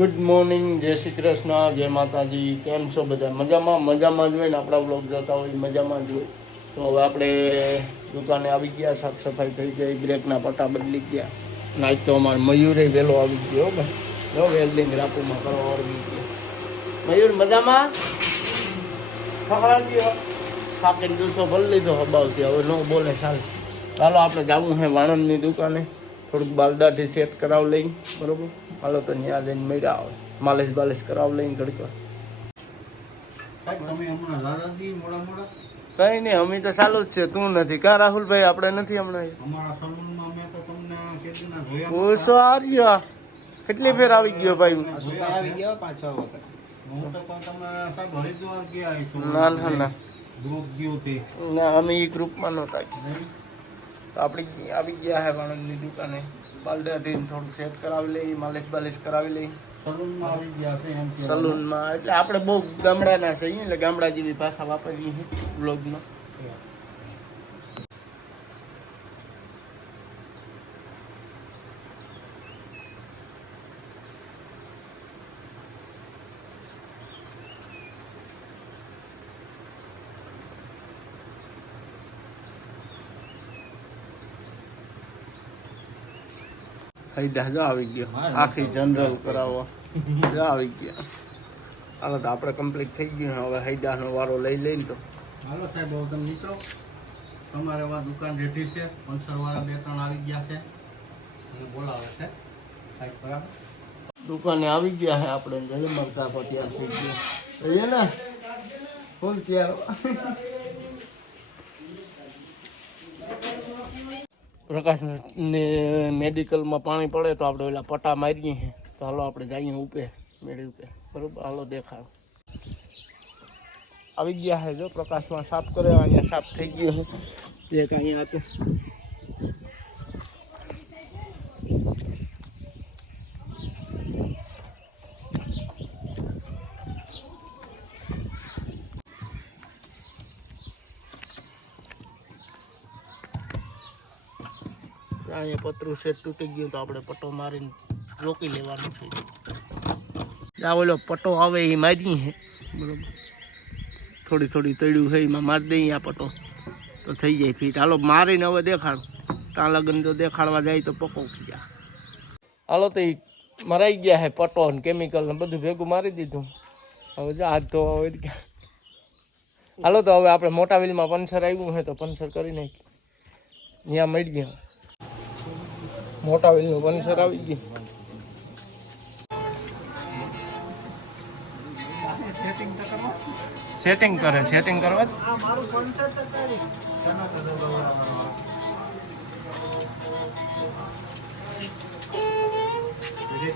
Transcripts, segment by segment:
Good morning જય શ્રી કૃષ્ણ, જય માતાજી, કેમ છો બધા? મજામાં મજામાં જ હોય ને આપણા બ્લોગ જોતા હોય, મજામાં જ હોય. તો હવે આપણે દુકાને આવી ગયા સાફ સફાઈ થઈ ગઈ બ્રેકના પટ્ટા બદલી ગયા. અને તો અમારે મયુરે વહેલો આવી ગયો ભાઈ. જો વેલ્ડિંગ રાપુમાં કરવા આવી ગયો મયુર, મજામાં? ગયો થાકીને દિવસો ભરી લીધો હબાવથી હવે ન બોલે, ચાલે. ચાલો, આપણે જવું છે વાણંદની દુકાને. થોડુંક બાલદાથી સેટ કરાવ લઈ બરોબર? હાલો તો ત્યાં જઈને મળ્યા આવે માલિશ બાલિશ કરાવ લઈને ઘડીક વાર. સાહેબ તમે હમણાં દાદાજી મોડા મોડા? કઈ નહીં અમે તો ચાલુ જ છે. તું નથી. કા રાહુલભાઈ? આપણે નથી હમણાં અમારા સલૂનમાં મેં તો તમને કેટલીના જોયા ઓછો આર્યો. કેટલી ફેર આવી ગયો ભાઈ? આવી ગયો પાંચ છ? વખત. ના ના ના. ગ્રુપ ગયો તે. ના અમે એ ગ્રુપમાં નહોતા આપણી આપણે આવી ગયા હે વાણંદની દુકાને. બાલદાથી થોડું સેટ કરાવી લઈ માલિશ બાલિશ કરાવી લઈ. સલૂનમાં આવી ગયા છે એમ સલૂનમાં એટલે આપણે બહુ ગામડાના છીએ એટલે ગામડા જેવી ભાષા વાપરીએ છીએ બ્લોગમાં હૈદા જો આવી ગયો. આખી જનરલ કરાવો જો આવી ગયા. હાલો તો આપણે કમ્પ્લીટ થઈ ગયું. હવે હૈદાનો વારો લઈ લઈને તો. હાલો સાહેબ હવે તમે મિત્રો તમારે એવા દુકાન રેઠી છે. પંચર વાળા બે ત્રણ આવી ગયા છે. અને બોલાવે છે. સાહેબ બરાબર? દુકાને આવી ગયા છે આપણે. જલમર કાપો તૈયાર થઈ ગયો. એ ને ફૂલ તૈયાર પ્રકાશ ને મેડિકલમાં પાણી પડે તો આપણે ઓલા પટા મારીએ તો હાલો આપણે જઈએ ઉપે, મેળી ઉપે. બરોબર? હાલો દેખાવ આવી ગયા છે જો, પ્રકાશમાં સાફ કરે અહીંયા સાફ થઈ ગયો છે. એક અહીંયા હતું. પતરું સેટ તૂટી ગયું તો આપણે પટ્ટો મારીને રોકી લેવાનું છે. ઓલો પટ્ટો આવે એ મારી છે થોડી થોડી તળ્યું છે એમાં મારી દઈએ આ પટ્ટો. તો થઈ જાય ફીટ. હાલો મારીને હવે દેખાડ. ત્યાં લગ્ન જો દેખાડવા જાય તો પકો ગયા હાલો તો ઈ મરાઈ ગયા છે પટ્ટો ને કેમિકલ ને બધું ભેગું મારી દીધું. હવે જો, હાથ ધોવા હોય. હાલો તો હવે આપણે મોટા વિલમાં પંચર આવ્યું છે તો પંચર કરી નાખી ત્યાં મળી ગયા. મોટા વેલનું પંચર આવી ગયું સેટિંગ કરે સેટિંગ કરવા જ.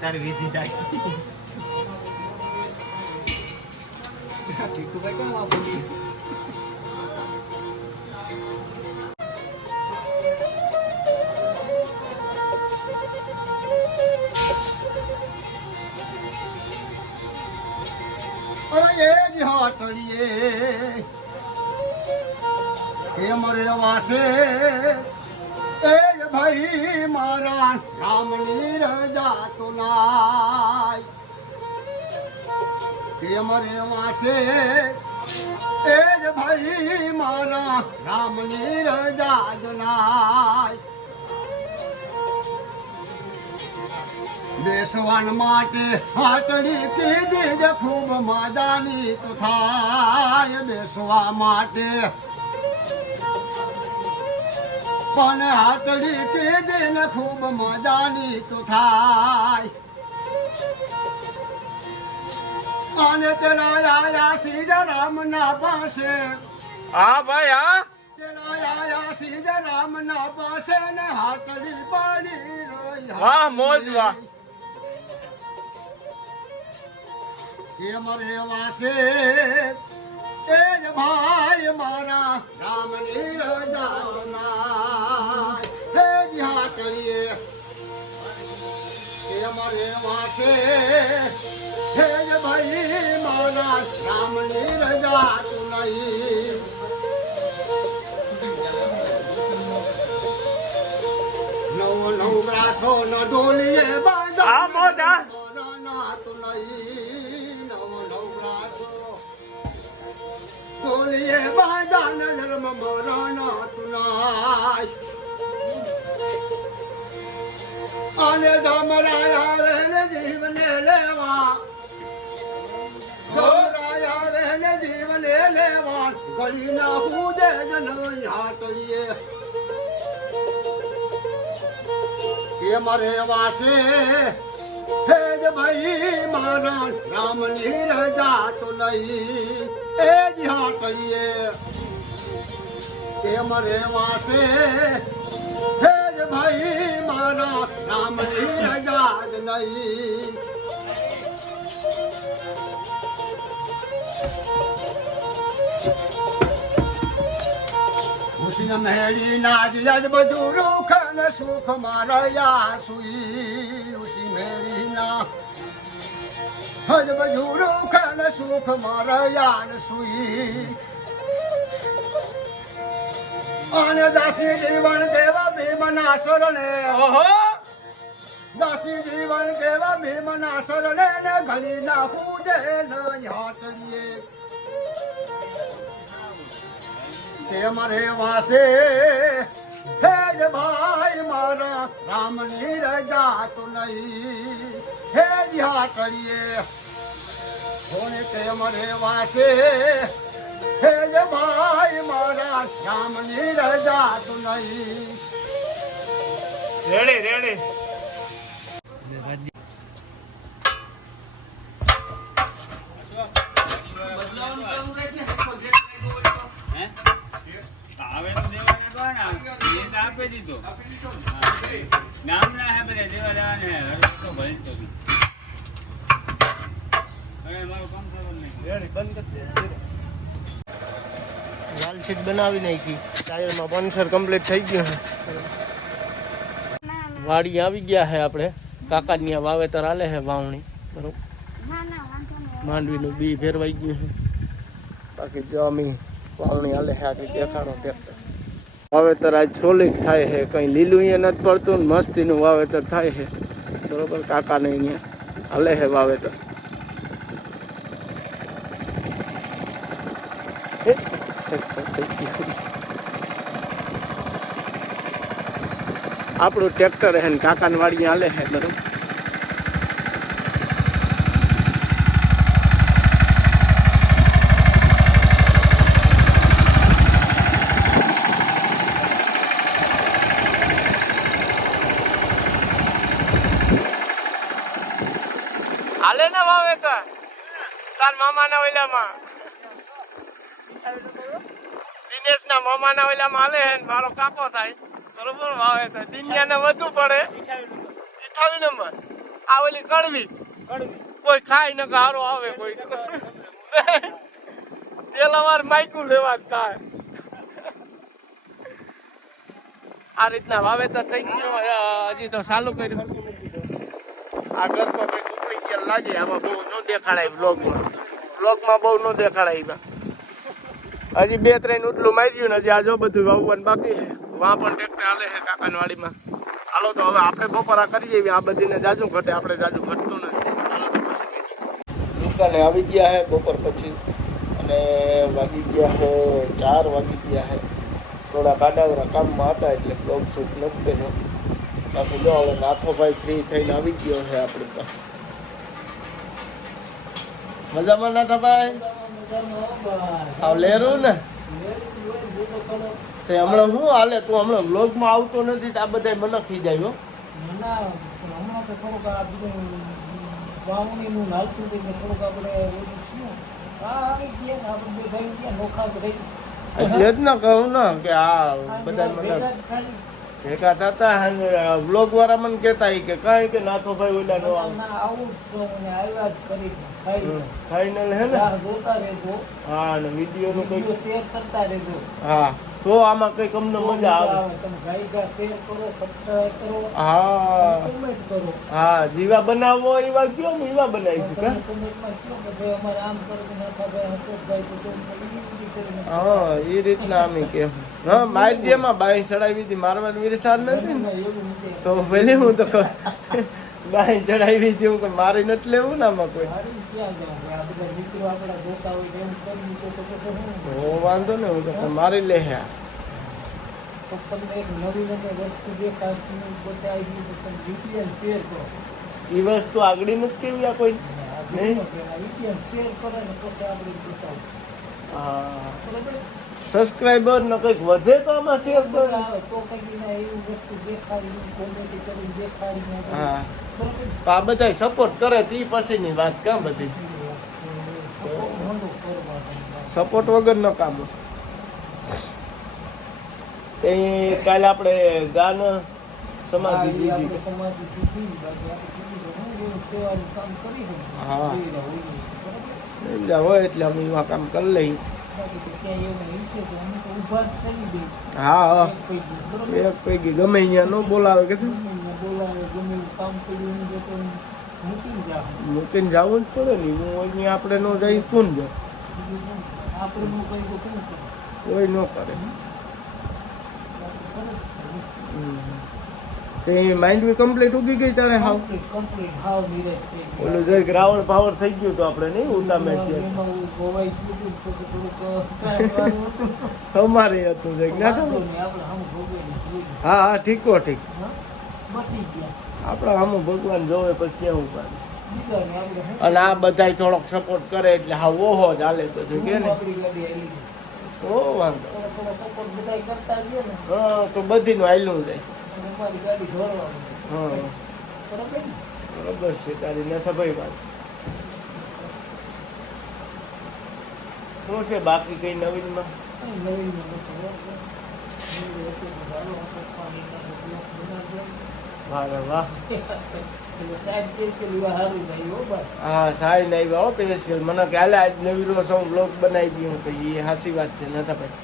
તારી હે મરે વાસે એ ભાઈ મારા રામની રજા તો નાય. હે મરે વાસે એ જ ભાઈ મારા રામની રજા જ નાય. બેસવાન માટે હાટડી કીધી જ ખૂબ માદાની તો થાય બેસવા માટે. પણ હાટડી કીધી ને ખૂબ મજાની તો થાય. અને તેના આયા સીતારામ ના પાસે. હા ભાઈ હા? તેના આયા સીતારામ ના પાસે ને હાટડી પાડી વાહ મોજ વાહ એ મરે વાસે એ ભાઈ મારા રામની રજા હે કરીએ. એ મરે વાસે હે જ ભાઈ રજા નહીં નવ નવ ગ્રાસો ન ડોલીએ બાંધા. ને ધર્મ મરણ તુનાય અને જમરાયા રે ને જીવને લેવા જમરાયા રે ને જીવને લેવા ગળી નાખું દે જન મારે વાસે હે ભાઈ, મારા રામની રજા તો નહીં એ જ કહીએ. કે મારે વાસે હે ભાઈ, મારા રામની રજા જ નહીં ખુશી મેળી નાજ યજ બધું રૂખ સુખ મારા યા સુઈ. હજ રૂખ ને સુખ મારા યાર સુઈ. અને દાસી જીવન દેવા ભીમના શરણે. ઓહો! દાસી જીવન દેવા ભીમના શરણે ને ઘડી નાખું દે ન હાટલીએ તે મારે વાસે હે જ ભાઈ મારા રામની રજા તો નહીં. હે જ કરીએ. કોને તે મને વાસે? હે જ ભાઈ મારા રામની રજા તું નહીં. રેડે રેડે. આવે આપી દીધો ગામના હે બધા દેવા દેવાને હરખ ભલતો બી હવે મારું કામ ખબર નહીં રેડી બંધ કરી દે લાલ સીટ બનાવી નાખી. ટાયરમાં પંચર કમ્પ્લીટ થઈ ગયું છે. વાડી આવી ગયા છે આપણે. કાકાની વાવેતર આલે છે વાવણી. બરોબર? માંડવીનું બી ફેરવાઈ ગયું છે. બાકી જો અમે વાવણી આલે છે, આખી દેખાડો ટ્રેક્ટર વાવેતર આજ સોલિડ થાય છે. કંઈ લીલું અહીંયા નથી પડતું ને મસ્તીનું વાવેતર થાય છે. બરોબર, કાકાને અહીંયા હાલે છે વાવેતર. આપણું ટ્રેક્ટર હે ને કાકાને વાડી હાલે છે, બરોબર હાલે ને વાવેતર તાર મામાના ઓલામાં દિનેશ ના મામા ના ઓલામાં હાલે હે મારો કાકો થાય. બરોબર? વાવેતર દિનિયા ને વધુ પડે. અઠાવી નંબર. આ ઓલી કડવી. કોઈ ખાય ને હારો આવે કોઈ. તેલ અમારે માયકું લેવા થાય. આ રીતના વાવેતર થઈ ગયું. હજી તો ચાલુ કર્યું. આ ઘર તો ઉપડી લાગે આમાં બહુ ન દેખાડાય બ્લોગમાં બ્લોગમાં બહુ ન દેખાડાય હજી બે ત્રણ ઉટલું માર્યું ને હજી આજો બધું વાવવાનું બાકી છે. વાં પણ ટ્રેક્ટર હાલે છે કાકાનવાડીમાં. હાલો તો હવે આપણે બપોરા કરી જઈએ આ બધીને જાજુ ઘટે. આપણે જાજુ ઘટતું નથી. દુકાને આવી ગયા છે બપોર પછી. અને વાગી ગયા છે ચાર વાગી ગયા છે. થોડા કાડાવરા કામમાં હતા એટલે બ્લોગ શૂટ નથી કર્યો. બાકી જો હવે નાથોભાઈ ફ્રી થઈને આવી ગયો છે આપણે પાસે. મજામાં નાથાભાઈ આવ લેરું ને. તે હમણાં શું હાલે? તું હમણાં વ્લોગમાં આવતો નથી તો આ બધા મને ખીજાય હો. ના હમણાં તો થોડુંક આ બધું વાવણીનું હાલતું હતું એટલે થોડુંક આપણે ઓલું થયું. આ આવી ગયા ને આપણે બે ભાઈ ગયા નોખા જ રહી. એટલે જ ના કહું ને કે આ બધા મને ભેગા. થતા વ્લોગ વાળા મને કહેતા કે કાંઈ કે નાથોભાઈ ઓલા નો ફાઈનલ હે ને? હા ને વીડિયો નું કઈ શેર કરતા રહેજો. હા તો આમાં કંઈક અમને મજા આવે. તમે ગાઈ શેર કરો સબસ્ક્રાઇબ કરો હા. કમેન્ટ કરો. હા જીવા બનાવો એવા કયો એવા બનાવીશું કા? કમેન્ટમાં કહો કે ભાઈ અમારે આમ કરો કે નાથાભાઈ હસોદભાઈ તો હા એ રીતના અમે કે હા, મારી જેમાં બાઈ ચડાવી હતી, મારવાની વિરસાદ નથી ને? તો પેલી હું તો બાઈ ચડાવી હતી કે મારી નથી લેવું ને આમાં કોઈ. તો હું વાંધો ને હું તો મારી લે હે એ વસ્તુ આગળ નથી કેવી આ કોઈ? નહીં? શેર કરો ને પછી આપણે બતાવું સબસ્ક્રાઈબર ને કંઈક વધે તો આમાં શેર કરો. હા. આ બધા સપોર્ટ કરે તે પછીની વાત કામ બધી? સપોર્ટ વગર ન કામ. તે કાલે આપણે ગાન સમાધિ દીધી. સમાધિ દીધી હું એવું? એટલે હોય એટલે અમે એમાં કામ કરી લઈ. એવું. હા એક પૈકી, ગમે અહીંયા ન બોલાવે કે મૂકીને જવું જ પડે ને હું અહીંયા આપણે ન જઈ કોણ જાય? કોઈ ન કરે બાકી કરે જ છે ને. તે માઇન્ડ બી કમ્પ્લીટ ઉગી ગઈ તારે હાવ. Complete, હાવ થઈ ઓલું જે રાવણ પાવર થઈ ગયું તો આપણે નહીં ઉતામે. અમારે હતું છે ના. હા હા ઠીકો ઠીક. આપણા આમ ભગવાન જોવે પછી કેવું પાડે અને આ બધાય થોડોક સપોર્ટ કરે એટલે હા ઓહો જ હાલે બધું કે ને. તો વાંધો. તો બધીનું આયલું જાય. અને અમારી ગાડી હા. બરાબર? છે તારી નથી ભાઈ વાત. શું છે બાકી કઈ નવીનમાં? નવીનમાં તો મને કે હાલે આજ નવી રોજ હું બ્લોગ બનાવી દઉં. કે એ હાસી વાત છે ભાઈ.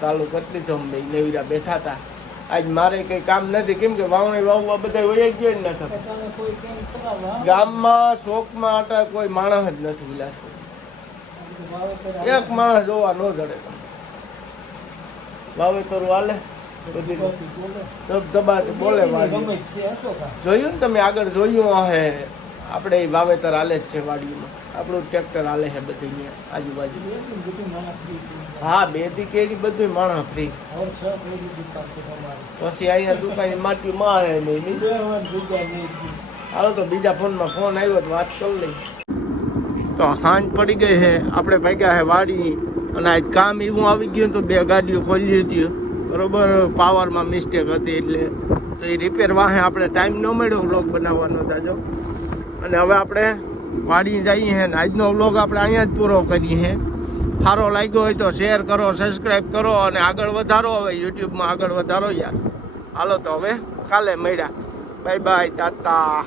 ચાલુ કરતી દીધો અમે નવીરા બેઠા હતા. આજ મારે કઈ કામ નથી કેમ કે વાવણી વાવવા બધા વયા ગયો ને નતા કે તને કોઈ કેમ કરાવવા? ગામમાં શોકમાં આટા કોઈ માણસ જ નથી વિલાસપુર એક માણસ જોવા ન જડે વાવેતર હાલે બધી બાકી બોલે. જ. જોયું ને તમે આગળ જોયું હે આપણે એ વાવેતર હાલે જ છે વાડીમાં આપણું ટ્રેક્ટર હાલે છે બધી અહીંયા, આજુબાજુ. હા, બેથી કેરી બધું માણસ ફ્રી. પછી અહીંયા દુકાન માટી મારે નહીં. હાલો તો બીજા ફોનમાં ફોન આવ્યો તો વાત કરી લઈ તો હાંજ પડી ગઈ છે, આપણે ભાગ્યા છે વાડી અને આજ કામ એવું આવી ગયું તો બે ગાડીઓ ખોલી હતી બરોબર, પાવરમાં મિસ્ટેક હતી એટલે તો એ રિપેર વાહે આપણે ટાઈમ ન મળ્યો વ્લોગ બનાવવાનો તાજો અને હવે આપણે વાડી જઈએ છે આજનો વ્લોગ આપણે અહીંયા જ પૂરો કરીએ છીએ સારો લાગ્યો હોય તો શેર કરો સબસ્ક્રાઈબ કરો અને આગળ વધારો હવે યુટ્યુબમાં આગળ વધારો યાર. હાલો તો હવે કાલે મળ્યા. બાય બાય તાતા